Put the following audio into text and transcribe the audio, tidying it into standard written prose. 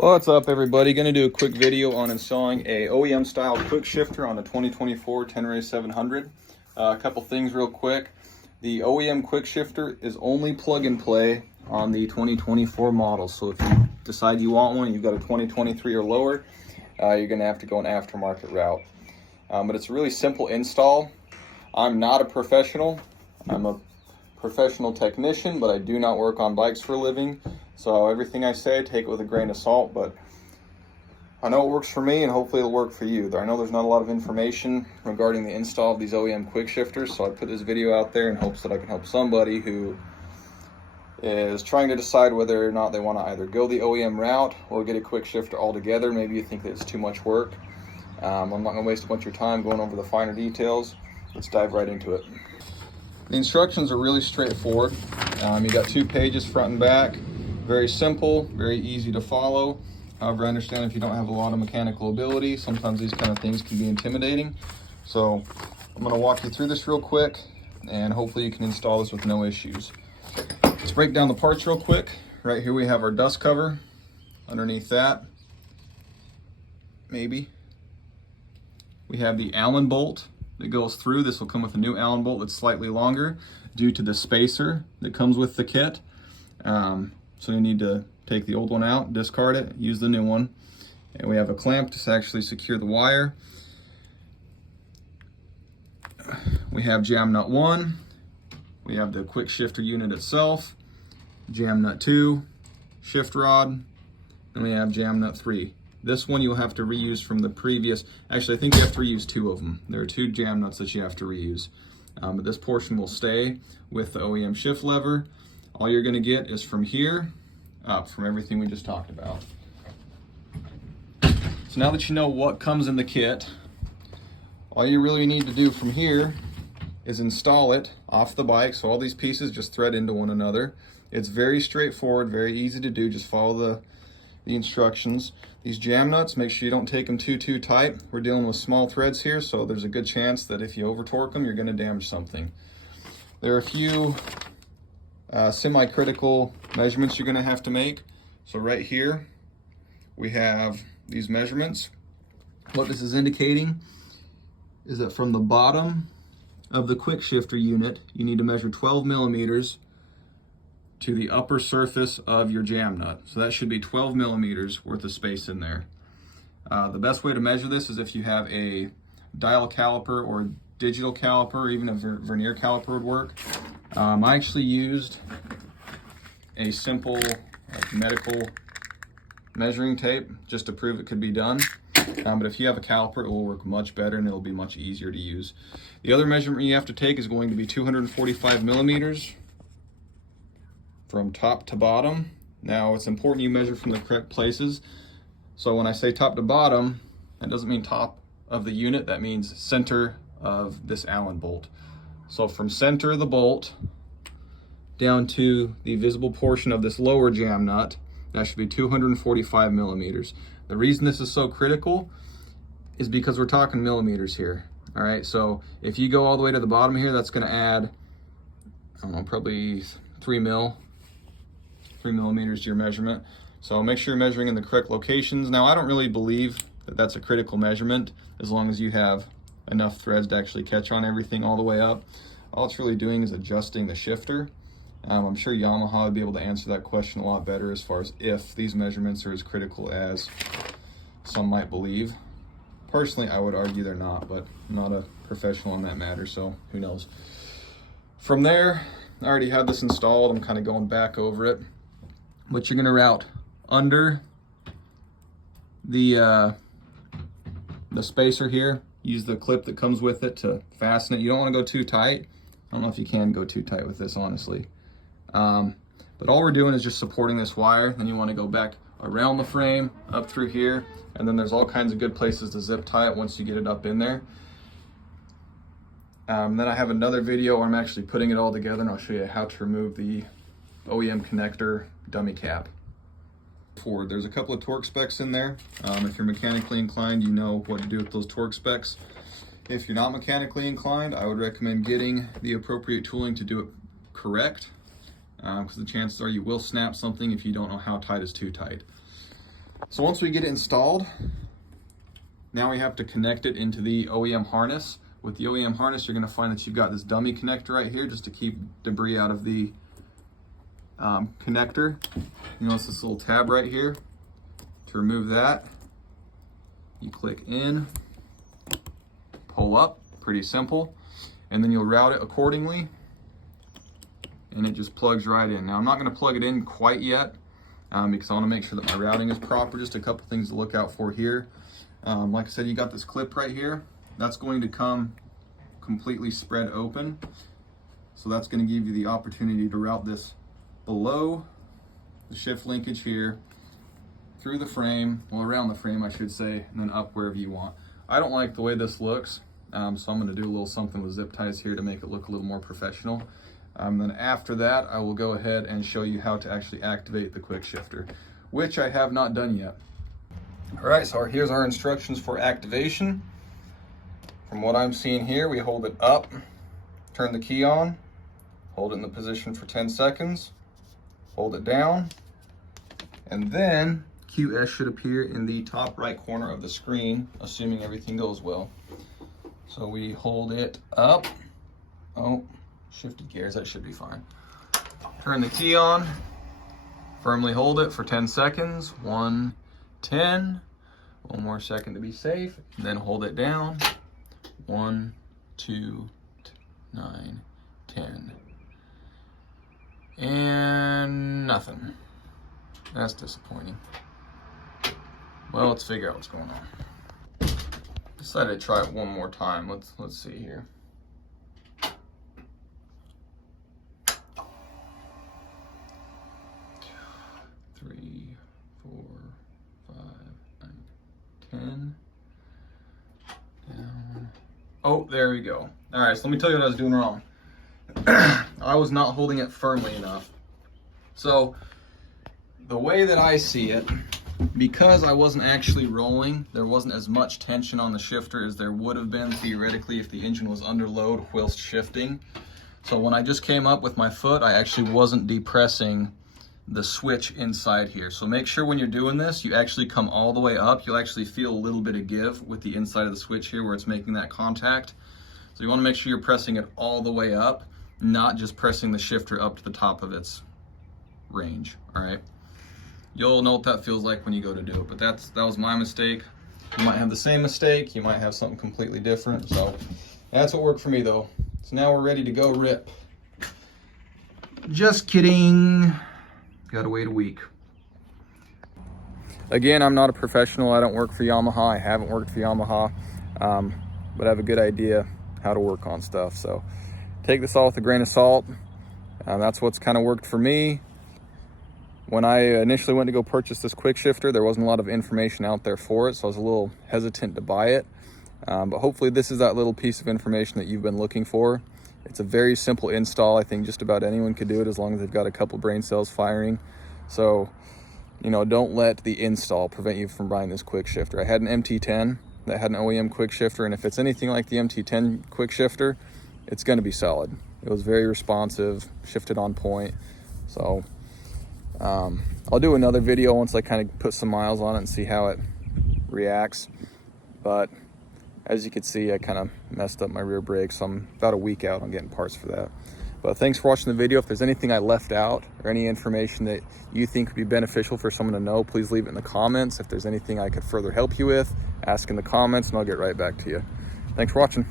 What's up, everybody? Going to do a quick video on installing a OEM style quick shifter on the 2024 Tenere 700. A couple things real quick. The OEM quick shifter is only plug and play on the 2024 model. So if you decide you want one, you've got a 2023 or lower, you're going to have to go an aftermarket route. But it's a really simple install. I'm not a professional. I'm a professional technician, but I do not work on bikes for a living. So everything I say, take it with a grain of salt, but I know it works for me and hopefully it'll work for you. I know there's not a lot of information regarding the install of these OEM quick shifters, so I put this video out there in hopes that I can help somebody who is trying to decide whether or not they want to either go the OEM route or get a quick shifter altogether. Maybe you think that it's too much work. I'm not going to waste a bunch of your time going over the finer details. Let's dive right into it. The instructions are really straightforward. You got 2 pages front and back. Very simple, very easy to follow. However, I understand if you don't have a lot of mechanical ability, sometimes these kind of things can be intimidating. So I'm going to walk you through this real quick and hopefully you can install this with no issues. Let's break down the parts real quick. Right here we have our dust cover. Underneath that, maybe, we have the Allen bolt that goes through. This will come with a new Allen bolt that's slightly longer due to the spacer that comes with the kit. So you need to take the old one out, discard it, use the new one. And we have a clamp to actually secure the wire. We have jam nut 1. We have the quick shifter unit itself, jam nut 2, shift rod, and we have jam nut 3. This one you'll have to reuse from the previous. Actually, I think you have to reuse 2 of them. There are 2 jam nuts that you have to reuse. But this portion will stay with the OEM shift lever. All you're going to get is from here up, from everything we just talked about. So now that you know what comes in the kit, all you really need to do from here is install it off the bike. So all these pieces just thread into one another. It's very straightforward, very easy to do. Just follow the instructions. These jam nuts, make sure you don't take them too tight. We're dealing with small threads here, so there's a good chance that if you over torque them, you're going to damage something. There are a few semi-critical measurements you're going to have to make. So right here we have these measurements. What this is indicating is that from the bottom of the quick shifter unit, you need to measure 12 millimeters to the upper surface of your jam nut. So that should be 12 millimeters worth of space in there. The best way to measure this is if you have a dial caliper or digital caliper, or even a vernier caliper would work. I actually used a simple medical measuring tape just to prove it could be done. But if you have a caliper, it will work much better and it'll be much easier to use. The other measurement you have to take is going to be 245 millimeters from top to bottom. Now, it's important you measure from the correct places. So when I say top to bottom, that doesn't mean top of the unit, that means center of this Allen bolt. So from center of the bolt down to the visible portion of this lower jam nut, that should be 245 millimeters. The reason this is so critical is because we're talking millimeters here. All right, so if you go all the way to the bottom here, that's going to add, I don't know, probably 3 millimeters to your measurement. So make sure you're measuring in the correct locations. Now, I don't really believe that that's a critical measurement as long as you have enough threads to actually catch on everything all the way up. All it's really doing is adjusting the shifter. I'm sure Yamaha would be able to answer that question a lot better as far as if these measurements are as critical as some might believe. Personally, I would argue they're not, but I'm not a professional in that matter, so who knows. From there, I already have this installed. I'm kind of going back over it. But you're going to route under the spacer here. Use the clip that comes with it to fasten it. You don't want to go too tight. I don't know if you can go too tight with this, honestly. But all we're doing is just supporting this wire. Then you want to go back around the frame, up through here, and then there's all kinds of good places to zip tie it once you get it up in there. Then I have another video where I'm actually putting it all together, and I'll show you how to remove the OEM connector dummy cap. There's a couple of torque specs in there. If you're mechanically inclined, you know what to do with those torque specs. If you're not mechanically inclined, I would recommend getting the appropriate tooling to do it correct, because the chances are you will snap something if you don't know how tight is too tight. So once we get it installed, now we have to connect it into the OEM harness. With the OEM harness, you're gonna find that you've got this dummy connector right here just to keep debris out of the connector. You notice this little tab right here. To remove that, you click in, pull up, pretty simple, and then you'll route it accordingly, and it just plugs right in. Now I'm not gonna plug it in quite yet because I wanna make sure that my routing is proper. Just a couple things to look out for here. Like I said, you got this clip right here. That's going to come completely spread open. So that's going to give you the opportunity to route this below the shift linkage here, through the frame, well, around the frame, I should say, and then up wherever you want. I don't like the way this looks, so I'm going to do a little something with zip ties here to make it look a little more professional. Then after that, I will go ahead and show you how to actually activate the quick shifter, which I have not done yet. All right, so here's our instructions for activation. From what I'm seeing here, we hold it up, turn the key on, hold it in the position for 10 seconds, hold it down, and then QS should appear in the top right corner of the screen, assuming everything goes well. So we hold it up. Oh, shifted gears, that should be fine. Turn the key on, firmly hold it for 10 seconds, 1, 10, one more second to be safe, and then hold it down, 1, 2, 9, 10, and nothing. That's disappointing. Well, let's figure out what's going on. Decided to try it one more time. Let's see here. 3, 4, 5, 9, 10. Down. Oh, there we go. All right, so let me tell you what I was doing wrong. I was not holding it firmly enough. So the way that I see it, because I wasn't actually rolling, there wasn't as much tension on the shifter as there would have been theoretically if the engine was under load whilst shifting. So when I just came up with my foot, I actually wasn't depressing the switch inside here. So make sure when you're doing this, you actually come all the way up. You'll actually feel a little bit of give with the inside of the switch here where it's making that contact. So you want to make sure you're pressing it all the way up, not just pressing the shifter up to the top of its range, all right? You'll know what that feels like when you go to do it, but that was my mistake. You might have the same mistake, you might have something completely different, so that's what worked for me though. So now we're ready to go rip. Just kidding. Gotta wait a week. Again, I'm not a professional. I don't work for Yamaha. I haven't worked for Yamaha, but I have a good idea how to work on stuff. So take this all with a grain of salt. That's what's kind of worked for me. When I initially went to go purchase this quick shifter, there wasn't a lot of information out there for it, so I was a little hesitant to buy it. But hopefully this is that little piece of information that you've been looking for. It's a very simple install. I think just about anyone could do it as long as they've got a couple brain cells firing. So, you know, don't let the install prevent you from buying this quick shifter. I had an MT10 that had an OEM quick shifter, and if it's anything like the MT10 quick shifter, it's going to be solid. It was very responsive, shifted on point. So I'll do another video once I kind of put some miles on it and see how it reacts. But as you can see, I kind of messed up my rear brakes, so I'm about a week out on getting parts for that. But thanks for watching the video. If there's anything I left out or any information that you think would be beneficial for someone to know, please leave it in the comments. If there's anything I could further help you with, ask in the comments and I'll get right back to you. Thanks for watching.